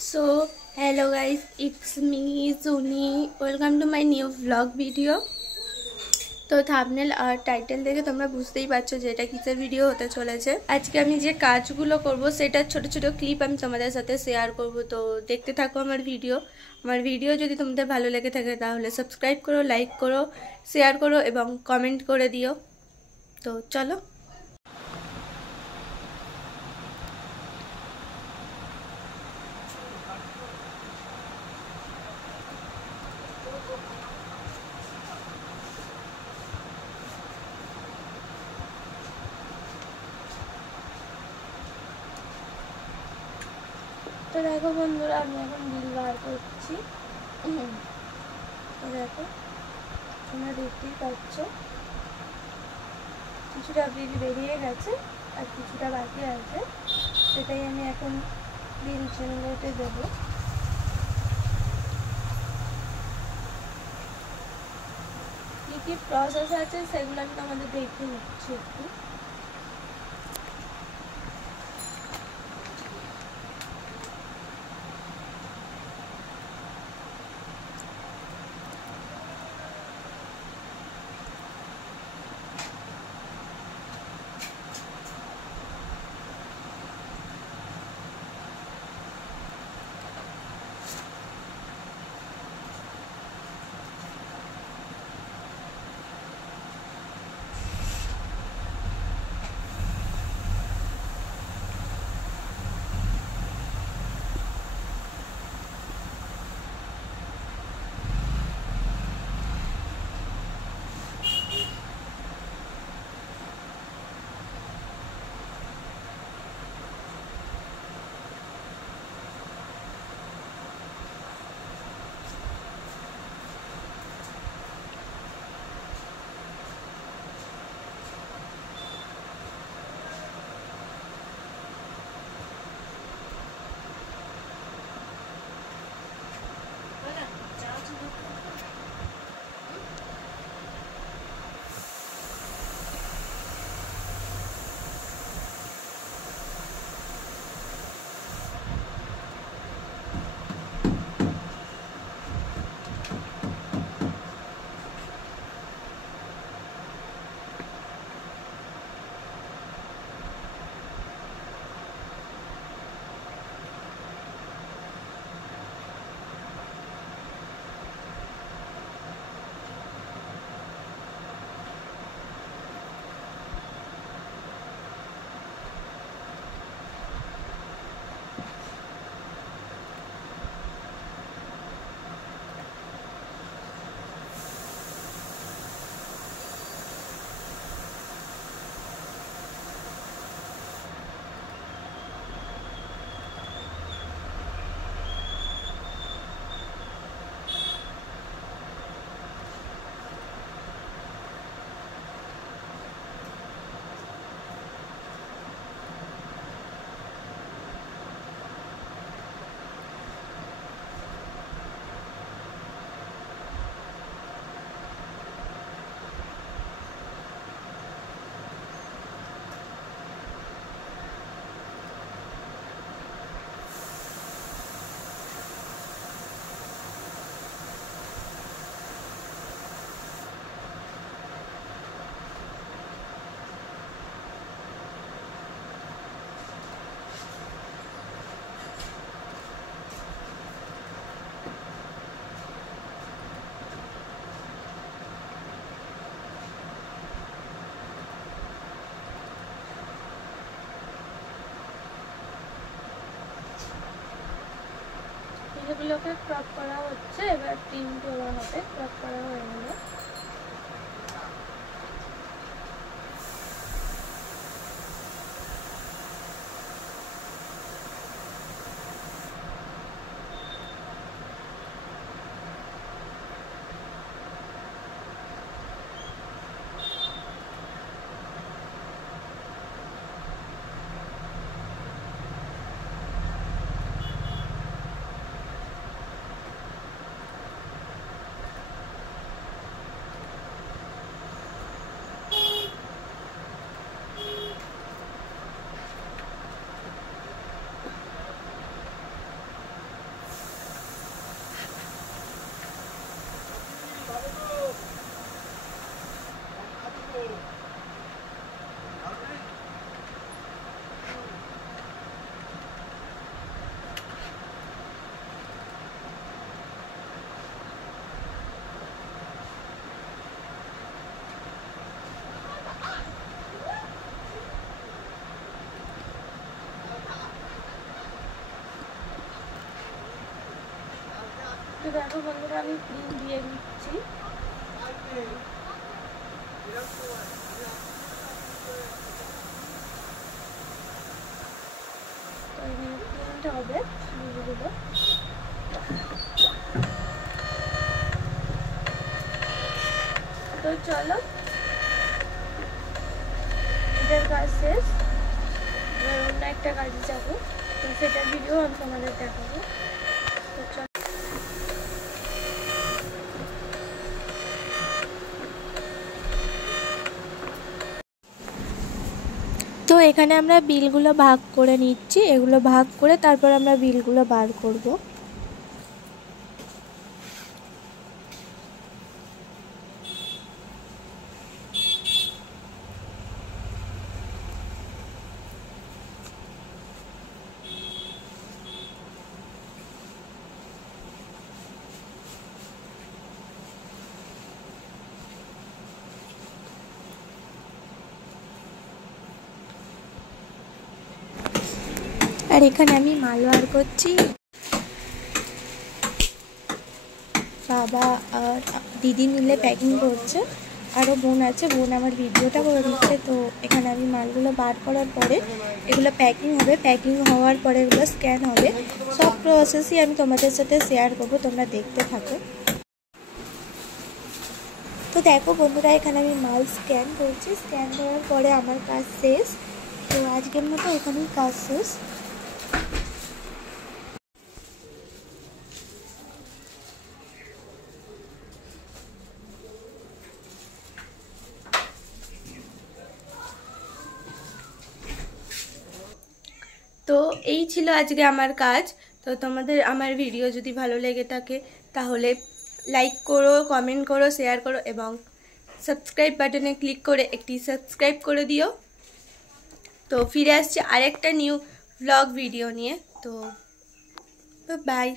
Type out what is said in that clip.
So hello guys, it's me Suni. Welcome to my new vlog video. তো thumbnail আর title দেখে তোমরা বুঝতেই পারছো যে এটা কিসের ভিডিও হতে চলেছে। আজকে আমি যে কাজগুলো করব সেটার ছোট ছোট ক্লিপ আমি তোমাদের সাথে শেয়ার করব। তো দেখতে থাকো আমার ভিডিও যদি তোমাদের ভালো লেগে থাকে তাহলে সাবস্ক্রাইব করো, লাইক করো, শেয়ার করো এবং কমেন্ট করে দিও। তো চলো। তো দেখো বন্ধুরা, আমি এখন বিল বার করছি। তো দেখো তোমরা দেখতেই পাচ্ছ কিছুটা বিল বেরিয়ে গেছে আর কিছুটা বাকি আছে, সেটাই আমি এখন বিল চেনগোতে দেবো। কি কি প্রসেস আছে সেগুলো আমি তোমাদের দেখে নিচ্ছি একটু। এগুলোকে ক্রপ করা হচ্ছে, এবার প্রিন্ট করা হবে। ক্রপ করা হয়ে গেল। তো দেখো বন্ধুরা আমি ক্রিম দিয়ে দিচ্ছি। তো এখানে ক্রিমটা হবে বিলগুলো। তো চলো এটার কাজ শেষ, এবার অন্য একটা কাজে যাবো, তো সেটার ভিডিও আমি তোমাদের দেখাবো। তো চলো তো এখানে আমরা বিলগুলো ভাগ করে নিচ্ছি, এগুলো ভাগ করে তারপর আমরা বিলগুলো বার করব। আর এখানে আমি মাল বার করছি, বাবা আর দিদি মিলে প্যাকিং করছে, আরও বোন আছে, বোন আমার ভিডিওটা করে দিচ্ছে। তো এখানে আমি মালগুলো বার করার পরে এগুলো প্যাকিং হবে, প্যাকিং হওয়ার পরে এগুলো স্ক্যান হবে। সব প্রসেসই আমি তোমাদের সাথে শেয়ার করবো, তোমরা দেখতে থাকো। তো দেখো বন্ধুরা এখানে আমি মাল স্ক্যান করছি, স্ক্যান করার পরে আমার কাজ শেষ। তো আজকের মতো এখানেই কাজ শেষ। তো এই ছিল আজকে আমার কাজ। তো তোমাদের আমার ভিডিও যদি ভালো লেগে থাকে তাহলে লাইক করো, কমেন্ট করো, শেয়ার করো এবং সাবস্ক্রাইব বাটনে ক্লিক করে একটি সাবস্ক্রাইব করে দিও। তো ফিরে আসছি আরেকটা নিউ ব্লগ ভিডিও নিয়ে। তো বাই।